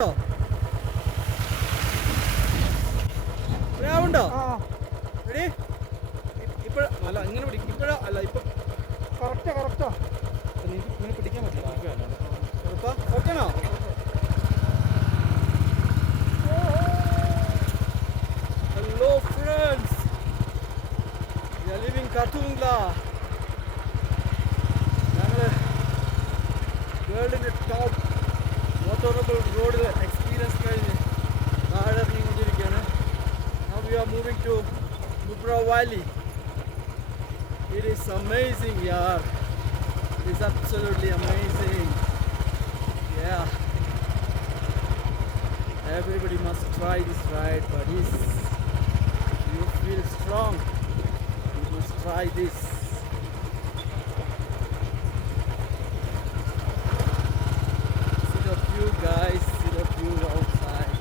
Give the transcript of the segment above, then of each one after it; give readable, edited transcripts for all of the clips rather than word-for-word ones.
ഉണ്ടോ റെഡി ഇപ്പോൾ അല്ല ഇങ്ങനെ പിടിക്കും ഇപ്പോഴോ അല്ല ഇപ്പം കറക്റ്റാ ഇങ്ങനെ പിടിക്കാൻ പറ്റില്ല ഉറപ്പാ ഓക്കെയാണോ hello friends we are living Khardungla ഞങ്ങൾ വേൾഡിൻ്റെ ടോപ്പ് മോട്ടോറബിൾ റോഡിൽ എക്സ്പീരിയൻസ് കഴിഞ്ഞ് താഴെ ഇറങ്ങിക്കൊണ്ടിരിക്കുകയാണ്. Now we are moving to Nubra Valley. It is amazing, yaar. It is absolutely amazing. Yeah. Everybody must try this ride, buddies. You feel strong. You must try this. See the view, guys. See the view outside.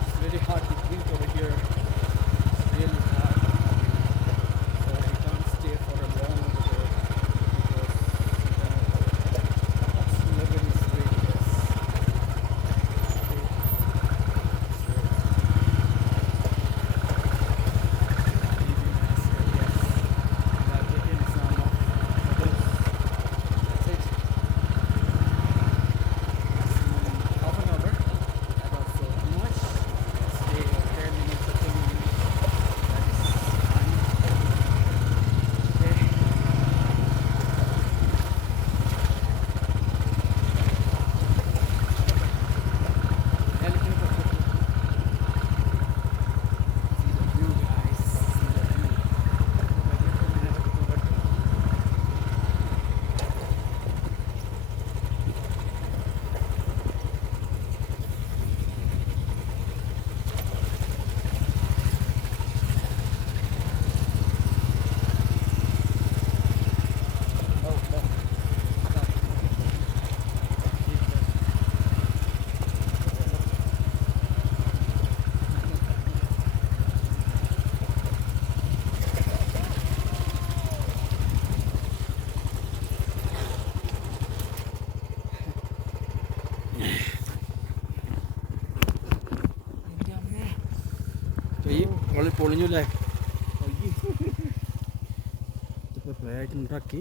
It's very hard to drink over here. It's really hard. So we can't stay for a long over there because level is very less. പൊളിഞ്ഞല്ലേ ഇതിപ്പോൾ പ്ലേ ആയിട്ട് ഉണ്ടാക്കി